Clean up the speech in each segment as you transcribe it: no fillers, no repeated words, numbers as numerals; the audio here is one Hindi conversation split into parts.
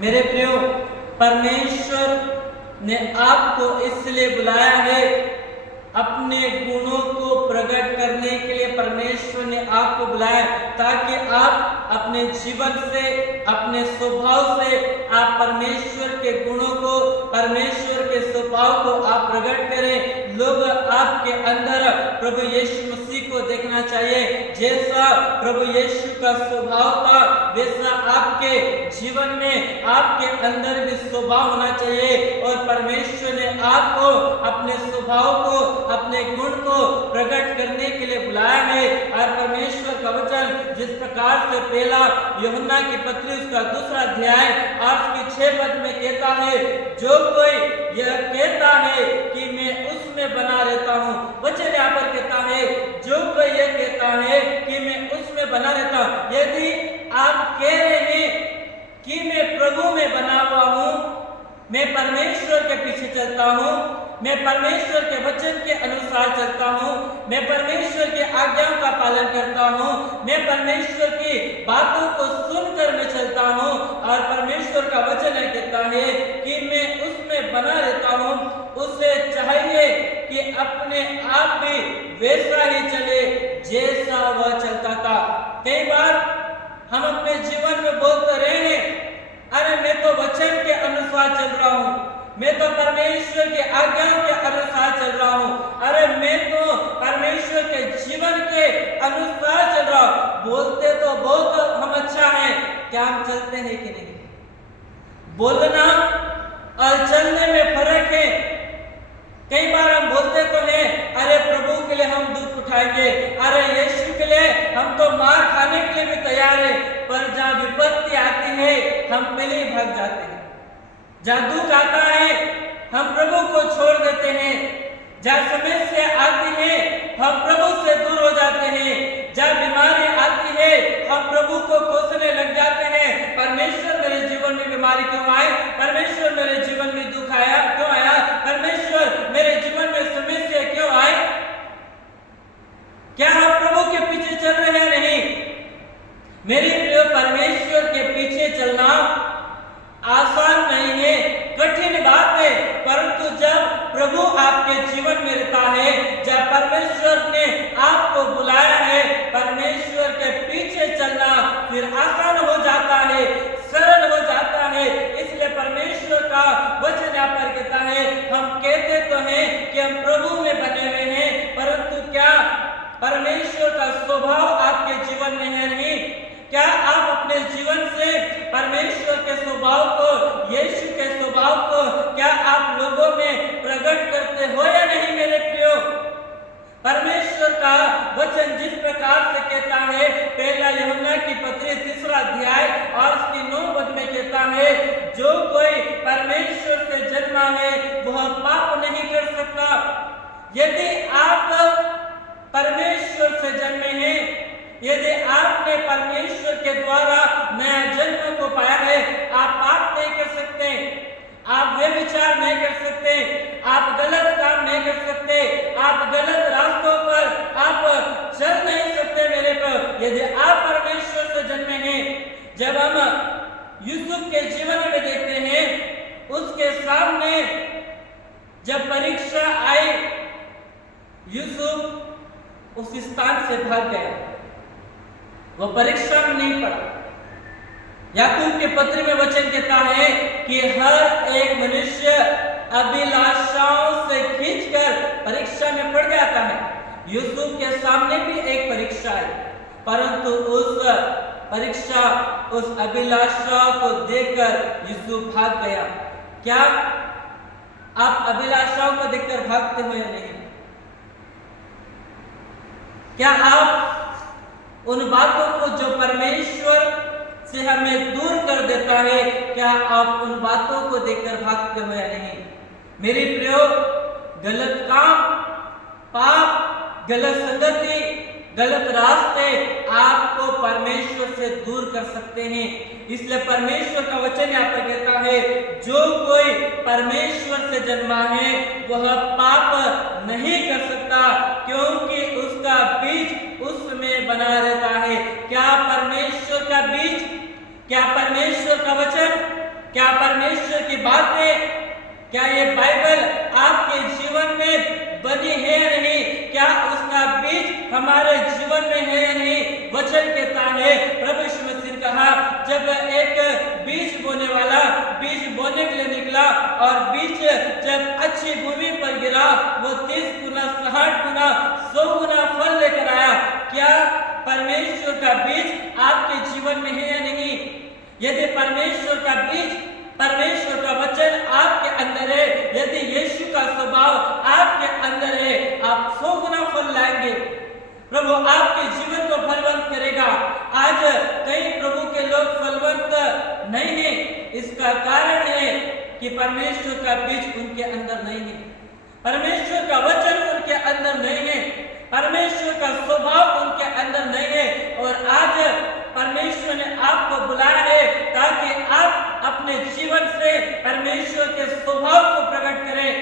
मेरे प्रियो, परमेश्वर ने आपको इसलिए बुलाया है, अपने गुणों को प्रकट करने के लिए परमेश्वर ने आपको बुलाया, ताकि आप अपने जीवन से, अपने स्वभाव से आप परमेश्वर के गुणों को, परमेश्वर के स्वभाव को आप प्रकट करें। लोग आपके अंदर प्रभु यीशु मसीह को देखना चाहिए। जैसा प्रभु यीशु का स्वभाव था, वैसा आपके जीवन में, आपके अंदर भी स्वभाव होना चाहिए। और परमेश्वर ने आपको अपने स्वभाव को, अपने गुण को प्रकट करने के लिए बुलाया है। और परमेश्वर का वचन जिस प्रकार से पहला यूहन्ना की पत्री उसका 2 अध्याय 8 की 6 पद में कहता है, जो कोई यह कहता है कि मैं उसमें बना रहता हूँ। वचन यहाँ पर कहता है, जो कोई यह कहता है कि मैं उसमें बना रहता हूँ। यदि आप कह रहे हैं कि मैं प्रभु में बना हुआ हूँ, मैं परमेश्वर के पीछे चलता हूँ, मैं परमेश्वर के वचन के अनुसार चलता हूँ, मैं परमेश्वर के आज्ञाओं का पालन करता हूँ, मैं परमेश्वर की बातों को सुनकर मैं चलता हूँ, और परमेश्वर का वचन कहता है कि मैं उसमें बना रहता हूँ, उसे चाहिए कि अपने आप भी वैसा ही चले जैसा वह चलता था। कई बार हम अपने जीवन में बोलते रहे हैं, अरे मैं तो वचन के अनुसार चल रहा हूँ, मैं तो परमेश्वर के आज्ञाओं के अनुसार चल रहा हूँ, अरे मैं तो परमेश्वर के जीवन के अनुसार चल रहा हूँ। बोलते तो बहुत हम अच्छा है, क्या हम चलते हैं कि नहीं? बोलना और चलने में फर्क है। कई बार हम बोलते तो हैं, अरे प्रभु के लिए हम दुख उठाएंगे, अरे यीशु के लिए हम तो मार खाने के लिए भी तैयार है, पर जहाँ विपत्ति आती है हम पहले ही भाग जाते हैं। जहाँ दुख आता है हम प्रभु को छोड़ देते हैं, जहाँ समस्या आती है हम प्रभु से दूर हो जाते हैं, जहाँ बीमारी आती है हम प्रभु को कोसने लग जाते हैं। परमेश्वर मेरे जीवन में बीमारी क्यों आई? परमेश्वर मेरे जीवन में दुख आया क्यों आया? परमेश्वर मेरे जीवन में समस्या क्यों आई? क्या हम प्रभु के पीछे चल रहे हैं? नहीं। मेरे प्रिय, परमेश्वर के पीछे चलना आसान नहीं है, कठिन बात है, परंतु जब प्रभु आपके जीवन में रहता है, जब परमेश्वर ने आपको बुलाया है, परमेश्वर के पीछे चलना फिर आसान हो जाता है, सरल हो जाता है। इसलिए परमेश्वर का वचन यहाँ पर कहता है, हम कहते तो हैं कि हम प्रभु में बने हुए हैं, परंतु क्या परमेश्वर का स्वभाव आपके जीवन में है? नहीं। क्या आप अपने जीवन से परमेश्वर के स्वभाव को, यीशु के स्वभाव को, क्या आप लोगों में प्रकट करते हो या नहीं? मेरे प्रियो, परमेश्वर का वचन जिस प्रकार से कहता है, पहला यूहन्ना की पत्री 3 अध्याय और उसकी 9 पद में कहता है, जो कोई परमेश्वर से जन्मा है वह पाप नहीं कर सकता। यदि आप परमेश्वर से जन्मे हैं, यदि आपने परमेश्वर के द्वारा नया जन्म को पाया है, आप पाप नहीं कर सकते, आप व्यभिचार नहीं कर सकते, आप गलत काम नहीं कर सकते, आप गलत रास्तों पर आप चल नहीं सकते। मेरे पर यदि आप परमेश्वर से जन्मे हैं, जब हम यूसुफ के जीवन में देखते हैं, उसके सामने जब परीक्षा आई, यूसुफ उस स्थान से भाग गया, वो परीक्षा में नहीं पड़ा। याकूब के पत्र में वचन कहता है कि हर एक मनुष्य अभिलाषाओं से खींचकर परीक्षा में पड़ जाता है। यूसुफ के सामने भी एक परीक्षा है, परंतु उस परीक्षा, उस अभिलाषा को देखकर यूसुफ भाग गया। क्या आप अभिलाषाओं को देखकर भागते हो या नहीं? क्या आप उन बातों को जो परमेश्वर से हमें दूर कर देता है, क्या आप उन बातों को देखकर भागते हो या नहीं? मेरे प्रियो, गलत काम, पाप, गलत संगति, गलत रास्ते आपको परमेश्वर से दूर कर सकते हैं। इसलिए परमेश्वर का वचन यहाँ पर कहता है, जो कोई परमेश्वर से जन्मा है वह पाप नहीं कर सकता, क्योंकि उसका बीज उसमें बना रहता है। क्या परमेश्वर का बीज, क्या परमेश्वर का वचन क्या परमेश्वर की बातें, क्या ये बाइबल आपके जीवन में बनी है या नहीं? क्या उसका बीज हमारे जीवन में है या नहीं? वचन कहता है, प्रभु यीशु मसीह ने कहा, जब एक बीज बोने वाला बीज बोने के लिए निकला और बीज जब अच्छी भूमि पर गिरा, वो 30 गुना, 60 गुना, 100 गुना फल लेकर आया। क्या परमेश्वर का बीज आपके जीवन में है या नहीं? यदि परमेश्वर का बीज, परमेश्वर का वचन आपके अंदर है, यदि यीशु का स्वभाव आपके अंदर है, आप 100 गुना फल लाएंगे। प्रभु आपके जीवन को फलवंत करेगा। आज कई प्रभु के लोग फलवंत नहीं है, इसका कारण है कि परमेश्वर का बीज उनके अंदर नहीं है, परमेश्वर का वचन उनके अंदर नहीं है, परमेश्वर का स्वभाव उनके अंदर नहीं है। और आज परमेश्वर ने आपको बुलाया है ताकि आप अपने जीवन से परमेश्वर के स्वभाव को प्रकट करें,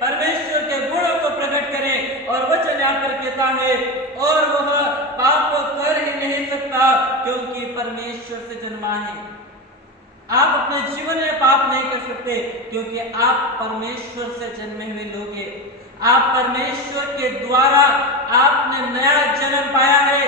परमेश्वर के गुणों को प्रकट करें। और वचन यहाँ पर कहता है, और वह पाप कर ही नहीं सकता क्योंकि परमेश्वर से जन्मा है। आप अपने जीवन में पाप नहीं कर सकते क्योंकि आप परमेश्वर से जन्मे हुए लोग हैं। आप परमेश्वर के द्वारा आपने नया जन्म पाया है,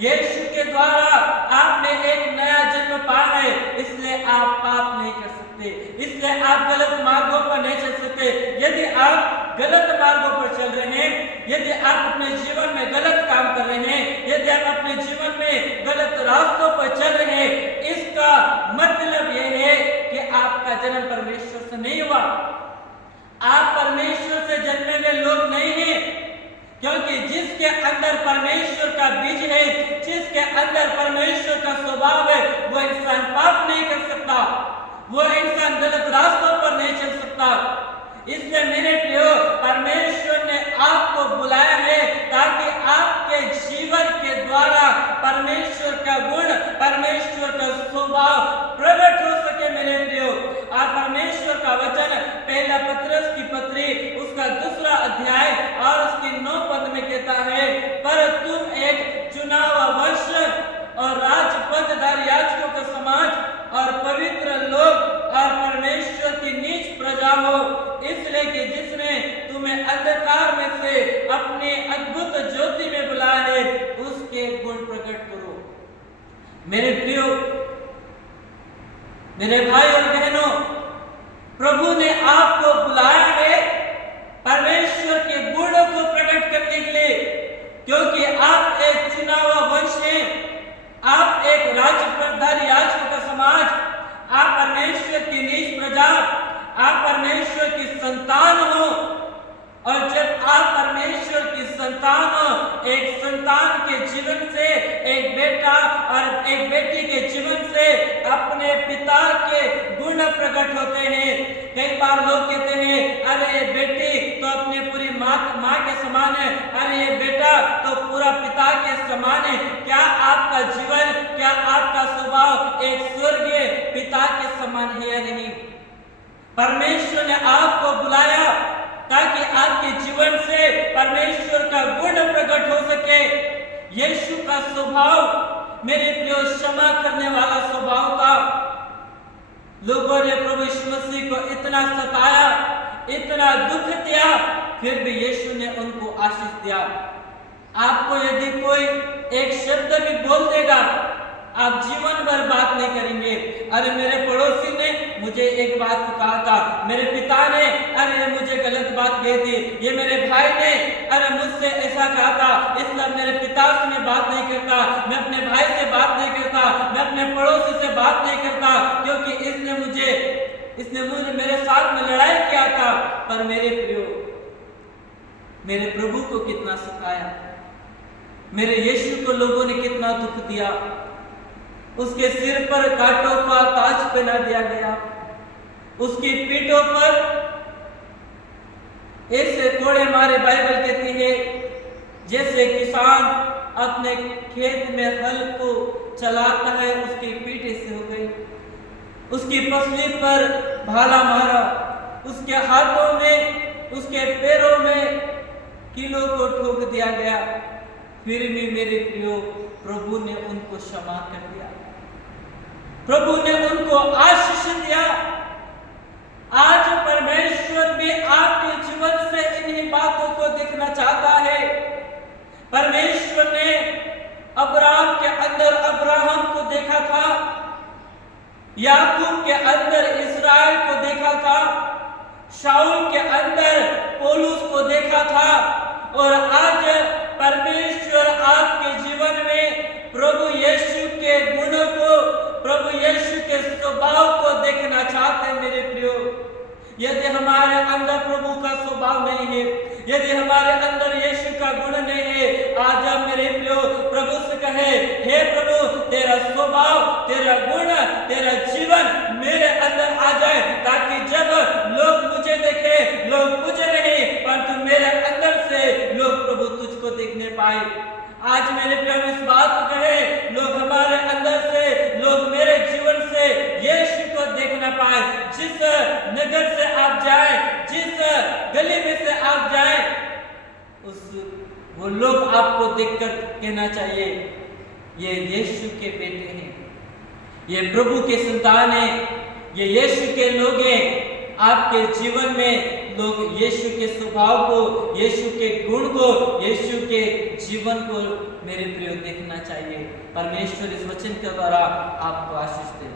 यीशु के द्वारा आपने एक नया जन्म पाया है, इसलिए आप पाप नहीं कर सकते, इसलिए आप गलत मार्गों पर नहीं चल सकते। यदि आप गलत मार्गों पर चल रहे हैं, यदि आप अपने जीवन में गलत काम कर रहे हैं, यदि आप अपने जीवन में गलत रास्तों पर चल रहे हैं, इसका मतलब यह है कि आपका जन्म परमेश्वर से नहीं हुआ, आप परमेश्वर से जन्मे हुए लोग नहीं हैं। क्योंकि जिसके अंदर परमेश्वर का बीज है, जिसके अंदर परमेश्वर का स्वभाव है, वो इंसान पाप नहीं कर सकता, वो इंसान गलत रास्तों पर नहीं चल सकता। इसलिए मेरे प्रियो, परमेश्वर ने आपको बुलाया है ताकि आपके जीवन के द्वारा परमेश्वर का गुण, परमेश्वर का स्वभाव प्रकट हो सके। मेरे प्रियो, आप परमेश्वर का वचन पहला पत्रस की पत्री उसका 2 अध्याय और उसकी 9 पद में कहता है, पर तुम एक चुना हुआ वंश और राजपदधारी याजकों का समाज और पवित्र लोग और परमेश्वर की नीच प्रजा हो, इसलिए कि जिसने तुम्हें अंधकार में से अपनी अद्भुत ज्योति में बुलाया है, उसके गुण प्रकट करो। मेरे प्रियो, मेरे भाई और बहनों, प्रभु ने आपको बुलाया है परमेश्वर के गुणों को प्रकट करने के लिए, क्योंकि आप एक चुना हुआ वंश हैं, आप एक राजपदधारी याजकों का समाज, आप परमेश्वर की नीच प्रजा, आप परमेश्वर की संतान हो। और जब आप परमेश्वर की संतान हो, एक संतान के जीवन से, एक बेटा और एक बेटी के जीवन से अपने पिता के गुण प्रकट होते हैं। कई बार लोग कहते हैं, अरे ये बेटी तो अपनी पूरी माँ के समान है, अरे ये बेटा तो पूरा पिता के समान है। क्या आपका जीवन, क्या आपका स्वभाव एक स्वर्गीय पिता के समान है या नहीं? परमेश्वर ने आपको बुलाया ताकि आपके जीवन से परमेश्वर का गुण प्रकट हो सके। यीशु का स्वभाव, मेरे प्रियो, क्षमा करने वाला स्वभाव था। लोगों ने प्रभु यीशु मसीह को इतना सताया, इतना दुख दिया, फिर भी यीशु ने उनको आशीष दिया। आपको यदि कोई एक शब्द भी बोल देगा, आप जीवन भर बात नहीं करेंगे, अरे मेरे पड़ोसी ने मुझे एक बात कहा था, मेरे पिता ने अरे मुझे गलत बात कही थी, ये मेरे भाई ने अरे मुझसे ऐसा कहा था, इसलिए मेरे पिता से मैं बात नहीं करता, मैं अपने भाई से बात नहीं करता, मैं अपने पड़ोसी से बात नहीं करता, क्योंकि इसने मुझे मेरे साथ में लड़ाई किया था। पर मेरे प्रियो, मेरे प्रभु को कितना सताया, मेरे यीशु को लोगों ने कितना दुख दिया। उसके सिर पर कांटों का ताज पहना दिया गया, उसकी पीठों पर ऐसे कोड़े मारे। बाइबल कहती है जैसे किसान अपने खेत में हल को चलाता है, उसकी पीठ ऐसे हो गई, उसकी पसली पर भाला मारा, उसके हाथों में, उसके पैरों में कीलों को ठोक दिया गया। फिर भी मेरे प्रियो, प्रभु ने उनको क्षमा कर दिया, प्रभु ने उनको आशीष दिया। दाऊद के अंदर इसराइल को देखा था, शाऊल के अंदर पौलुस को देखा था, और आज परमेश्वर आपके जीवन में प्रभु यीशु के गुणों को, प्रभु यीशु के स्वभाव को देखना चाहते हैं मेरे प्रियो। यदि हमारे अंदर प्रभु का स्वभाव नहीं है, यदि हमारे अंदर यीशु का गुण नहीं है, आज हम मेरे प्रियो प्रभु से कहे, हे प्रभु तेरा स्वभाव, तेरा गुण, तेरा जीवन मेरे अंदर आ जाए, ताकि जब लोग मुझे देखे, लोग मुझे नहीं परंतु मेरे अंदर से लोग प्रभु तुझको देखने पाए। आज मेरे प्रियो इस बात को कहे, लोग हमारे अंदर से, लोग मेरे जीवन से यीशु को देखना पाए। जिस नगर से आप जाए, जिस गली में से आप जाए, वो लोग आपको देखकर कहना चाहिए ये यीशु के बेटे हैं, ये प्रभु के संतान हैं, ये यीशु के लोग हैं। आपके जीवन में लोग यीशु के स्वभाव को, यीशु के गुण को, यीशु के जीवन को मेरे प्रिय देखना चाहिए। परमेश्वर इस वचन के द्वारा आपको आशीष दे।